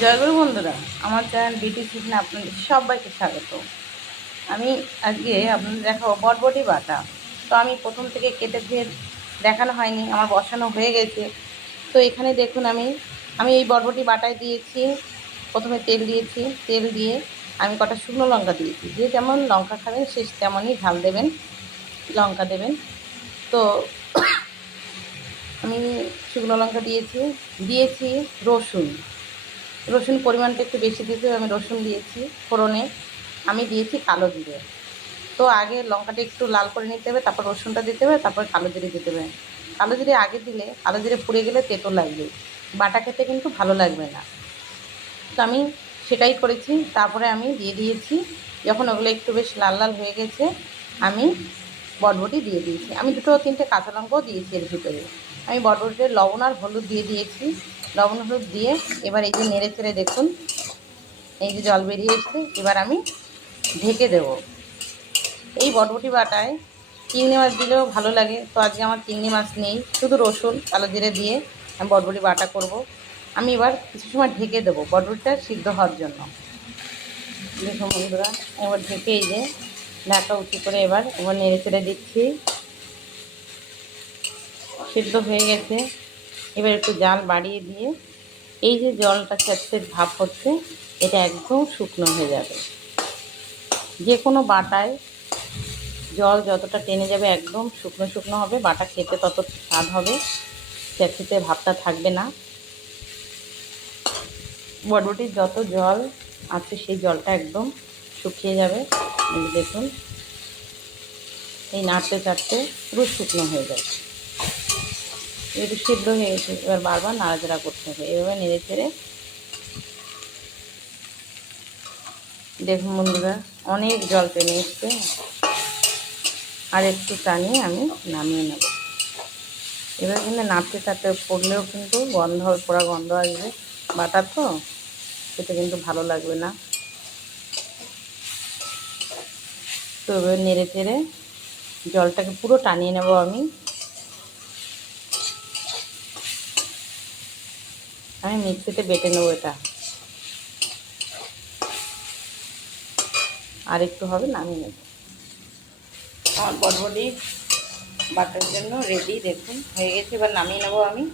জয়গুরু বন্ধুরা, আমার channel beauty কিচেনে আপনাদের সবাইকে স্বাগত। আমি আজকে আপনাদের দেখাবো বটবটি বাটা। তো আমি প্রথম থেকে কেটে ধুয়ে দেখানো হয়নি, আমার বসানো হয়ে গেছে। তো এখানে দেখুন আমি এই বটবটি বাটায় দিয়েছি, প্রথমে তেল দিয়েছি, তেল দিয়ে আমি কটা শুকনো লঙ্কা দিয়েছি। যে যেমন লঙ্কা খাবেন সে তেমনই ঝাল দেবেন, লঙ্কা দেবেন। তো আমি শুকনো লঙ্কা দিয়েছি, দিয়েছি রসুন। রসুন পরিমাণটা একটু বেশি দিতে হবে, আমি রসুন দিয়েছি ফোড়নে। আমি দিয়েছি কালো জিরে। তো আগে লঙ্কাটা একটু লাল করে নিতে হবে, তারপর রসুনটা দিতে হবে, তারপর কালো জিরে দিতে হবে। কালো জিরে আগে দিলে কালো জিরে পুড়ে গেলে তেতো লাগবে, বাটা খেতে কিন্তু ভালো লাগবে না। তো আমি সেটাই করেছি। তারপরে আমি দিয়ে দিয়েছি, যখন ওগুলো একটু বেশ লাল লাল হয়ে গেছে, আমি বটবটি দিয়ে দিয়েছি। আমি দুটো তিনটে কাঁচা লঙ্কাও দিয়েছি এর ভিতরে। আমি বটবটিতে লবণ আর হলুদ দিয়ে দিয়েছি। লবণ হলুদ দিয়ে এবার এই যে নেড়ে চেড়ে দেখুন, এই যে জল বেরিয়ে এসছে। এবার আমি ঢেকে দেব। এই বটবটি বাটায় চিংড়ি মাছ দিলেও ভালো লাগে, তো আজকে আমার চিংড়ি মাছ নেই, শুধু রসুন কালো জিরে দিয়ে আমি বটবটি বাটা করব। আমি এবার কিছু সময় ঢেকে দেবো বটবটিটা সিদ্ধ হওয়ার জন্য। দেখুন বন্ধুরা, এবার ঢেকে এই যে ঢাকা উঁচু করে এবার নেড়ে চেড়ে দিচ্ছি। সিদ্ধ হয়ে গেছে। এবার একটু জাল বাড়িয়ে দিয়ে এই যে জলটা স্যাঁতস্যাঁত ভাব হচ্ছে, এটা একদম শুকনো হয়ে যাবে। যে কোনো বাটায় জল যতটা টেনে যাবে একদম শুকনো শুকনো হবে, বাটা খেতে তত স্বাদ হবে, স্যাঁতস্যাঁতে ভাবটা থাকবে না। বটবটির যত জল আছে সেই জলটা একদম শুকিয়ে যাবে। এই দেখুন, এই নাড়তে চাড়তে পুরো শুকনো হয়ে যাবে। একটু সিদ্ধ হয়ে গেছে, এবার বারবার নাড়াচাড়া করতে হবে। এভাবে নেড়ে চেড়ে দেখুন বন্ধুরা, অনেক জল টেনে এসছে। আর একটু টানিয়ে আমি নামিয়ে নেব। এবার কিন্তু নাড়তে চাড়তে পড়লেও কিন্তু গন্ধ পোড়া গন্ধ আসবে, বাটা তো সেটা কিন্তু ভালো লাগবে না। তো এবার নেড়ে চেড়ে জলটাকে পুরো টানিয়ে নেব। আমি মিক্সিতে বেটে নেবো এটা। আর একটু হবে, নামিয়ে নেব। আমার বটবটি বাটার জন্য রেডি, দেখুন হয়ে গেছে। এবার নামিয়ে নেব আমি।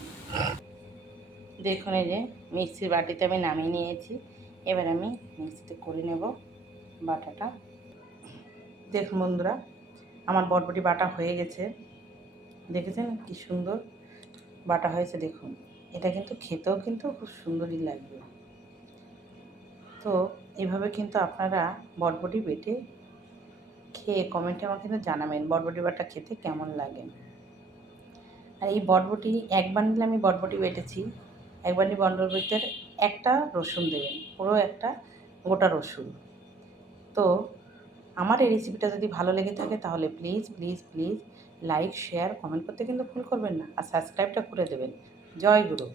দেখুন এই যে মিক্সির বাটিতে আমি নামিয়ে নিয়েছি। এবার আমি মিক্সিতে করে নেব বাটাটা। দেখুন বন্ধুরা, আমার বটবটি বাটা হয়ে গেছে। দেখেছেন কি সুন্দর বাটা হয়েছে। দেখুন, এটা কিন্তু খেতেও কিন্তু খুব সুন্দরই লাগবে। তো এভাবে কিন্তু আপনারা বটবটি বেটে খেয়ে কমেন্টে আমাকে কিন্তু জানাবেন বটবটি বাটা খেতে কেমন লাগে। আর এই বটবটি এক বান্ডিল আমি বটবটি বেটেছি। এক বান্ডিল বটবটির একটা রসুন দেবেন, পুরো একটা গোটা রসুন। তো আমার এই রেসিপিটা যদি ভালো লেগে থাকে তাহলে please please please like share comment করতে কিন্তু ভুল করবেন না, আর সাবস্ক্রাইবটা করে দেবেন। জয় গুরু।